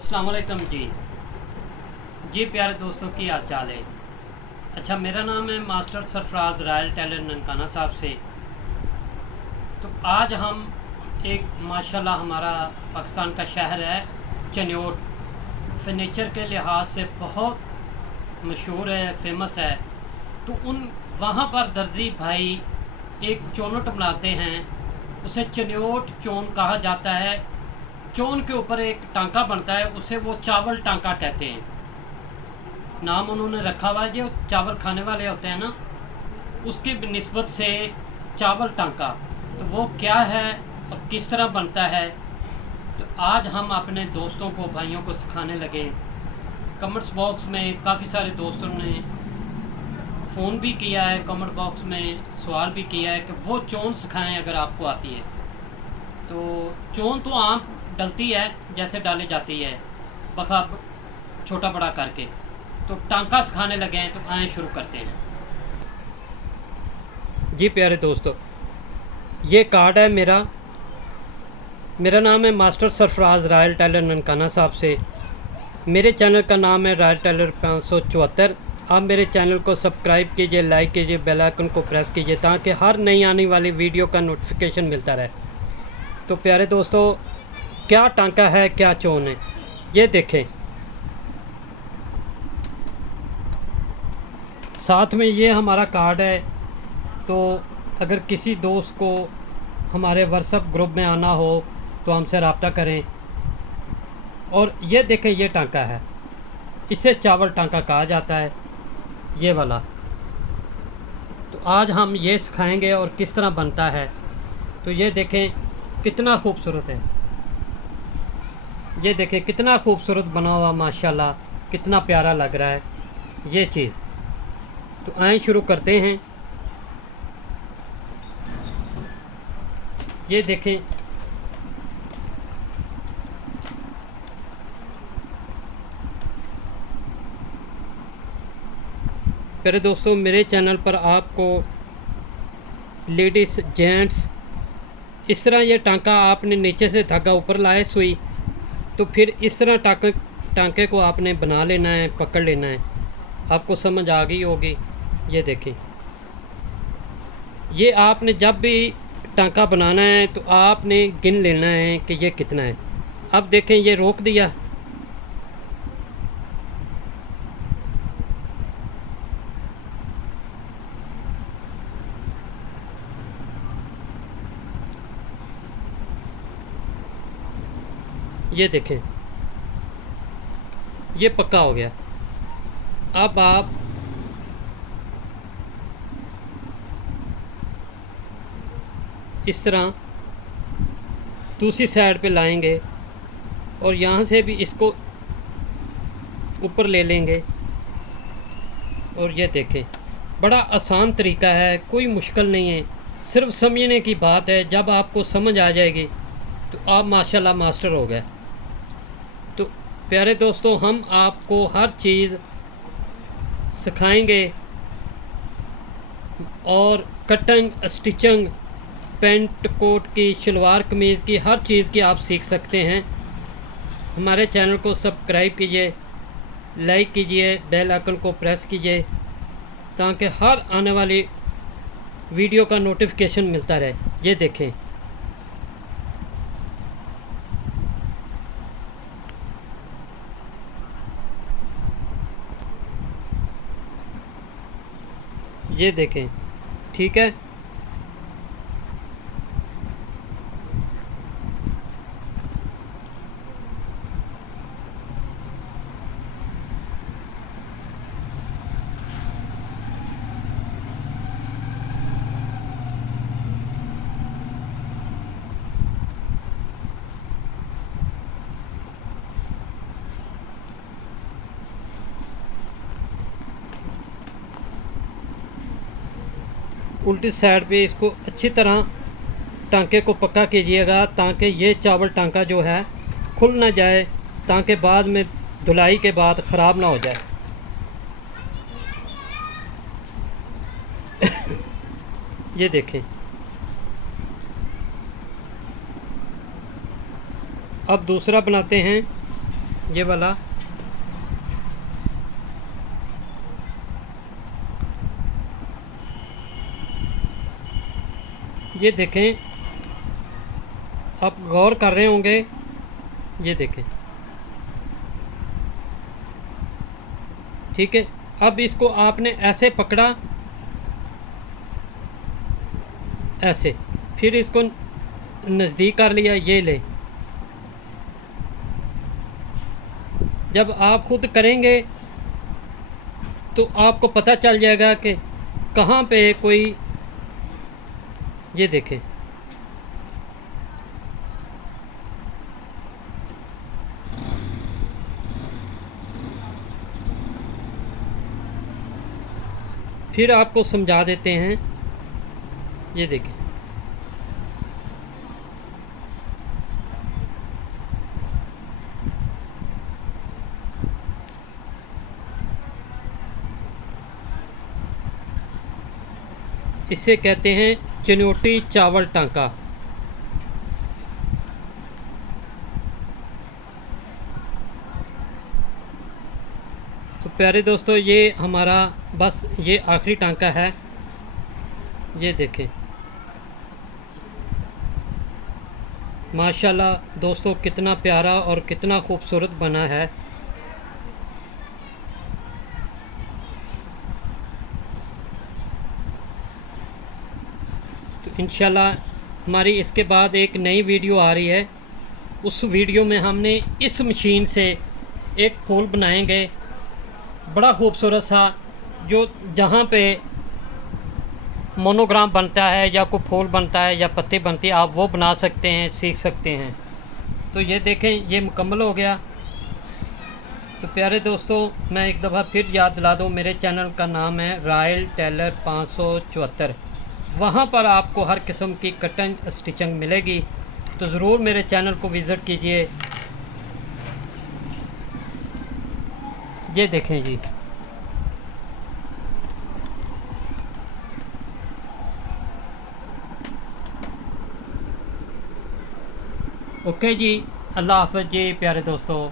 अस्सलाम वालेकुम जी प्यारे दोस्तों, की हाल चाल है। अच्छा, मेरा नाम है master Sarfaraz Royal tailor Nankana Sahib से। तो आज हम एक माशाल्लाह हमारा पाकिस्तान का शहर है चन्योट, फर्नीचर के लिहाज से बहुत मशहूर है, फेमस है। तो वहाँ पर दर्जी भाई एक चोनट बनाते हैं, उसे चन्योट चोन कहा जाता है। चोन के ऊपर एक टांका बनता है, उसे वो चावल टांका कहते हैं। नाम उन्होंने रखा हुआ है, जो चावल खाने वाले होते हैं ना, उसकी निस्बत से चावल टांका। तो वो क्या है और किस तरह बनता है, तो आज हम अपने दोस्तों को, भाइयों को सिखाने लगे। कमेंट्स बॉक्स में काफ़ी सारे दोस्तों ने फ़ोन भी किया है, कमेंट बॉक्स में सवाल भी किया है कि वो चोन सिखाएं अगर आपको आती है। तो चोन तो आम डलती है जैसे डाली जाती है, बखा छोटा बड़ा करके। तो टांका सिखाने लगे हैं, तो आए शुरू करते हैं। जी प्यारे दोस्तों, ये कार्ड है मेरा नाम है master Sarfaraz Royal tailor Nankana Sahib से। मेरे चैनल का नाम है रायल टेलर 574। आप मेरे चैनल को सब्सक्राइब कीजिए, लाइक कीजिए, बेल आइकन को प्रेस कीजिए ताकि हर नई आने वाली वीडियो का नोटिफिकेशन मिलता रहे। तो प्यारे दोस्तों, क्या टांका है, क्या चोन है, ये देखें। साथ में ये हमारा कार्ड है। तो अगर किसी दोस्त को हमारे व्हाट्सएप ग्रुप में आना हो तो हमसे रब्ता करें। और ये देखें, ये टांका है, इसे चावल टांका कहा जाता है, ये वाला। तो आज हम ये सिखाएंगे और किस तरह बनता है। तो ये देखें कितना खूबसूरत है, ये देखें कितना खूबसूरत बना हुआ, माशाल्लाह कितना प्यारा लग रहा है ये चीज़। तो आए शुरू करते हैं। ये देखें, प्यारे दोस्तों, मेरे चैनल पर आपको लेडीज़, जेंट्स, इस तरह ये टांका आपने नीचे से धागा ऊपर लाए सुई, तो फिर इस तरह टांके को आपने बना लेना है, पकड़ लेना है। आपको समझ आ गई होगी। ये देखें, ये आपने जब भी टांका बनाना है तो आपने गिन लेना है कि ये कितना है। अब देखें, ये रोक दिया, ये देखें ये पक्का हो गया। अब आप इस तरह दूसरी साइड पे लाएंगे और यहाँ से भी इसको ऊपर ले लेंगे। और ये देखें, बड़ा आसान तरीका है, कोई मुश्किल नहीं है, सिर्फ समझने की बात है। जब आपको समझ आ जाएगी तो आप माशाल्लाह मास्टर हो गए। तो प्यारे दोस्तों, हम आपको हर चीज़ सिखाएंगे और कटिंग, स्टिचिंग, पेंट कोट की, शलवार कमीज़ की, हर चीज़ की आप सीख सकते हैं। हमारे चैनल को सब्सक्राइब कीजिए, लाइक कीजिए, बेल आइकन को प्रेस कीजिए ताकि हर आने वाली वीडियो का नोटिफिकेशन मिलता रहे। ये देखें, ये देखें, ठीक है। उल्टी साइड पे इसको अच्छी तरह टांके को पक्का कीजिएगा ताकि ये चावल टांका जो है खुल ना जाए, ताकि बाद में धुलाई के बाद ख़राब ना हो जाए। ये देखें, अब दूसरा बनाते हैं। ये वाला। ये देखें, आप गौर कर रहे होंगे, ये देखें, ठीक है। अब इसको आपने ऐसे पकड़ा, ऐसे, फिर इसको नज़दीक कर लिया, ये ले। जब आप खुद करेंगे तो आपको पता चल जाएगा कि कहाँ पे कोई, ये देखें, फिर आपको समझा देते हैं। ये देखें, इसे कहते हैं चिनोटी चावल टांका। तो प्यारे दोस्तों, ये हमारा बस ये आखिरी टांका है। ये देखें, माशाल्लाह दोस्तों, कितना प्यारा और कितना खूबसूरत बना है। तो इंशाल्लाह हमारी इसके बाद एक नई वीडियो आ रही है। उस वीडियो में हमने इस मशीन से एक फूल बनाएंगे, बड़ा खूबसूरत सा, जो जहाँ पे मोनोग्राम बनता है या कोई फूल बनता है या पत्ती बनती है, आप वो बना सकते हैं, सीख सकते हैं। तो ये देखें, ये मुकम्मल हो गया। तो प्यारे दोस्तों, मैं एक दफ़ा फिर याद दिला दूँ, मेरे चैनल का नाम है रॉयल टेलर 574। वहाँ पर आपको हर किस्म की कटिंग स्टिचिंग मिलेगी। तो ज़रूर मेरे चैनल को विज़िट कीजिए। ये देखें जी, ओके जी, अल्लाह हाफ़िज़ जी प्यारे दोस्तों।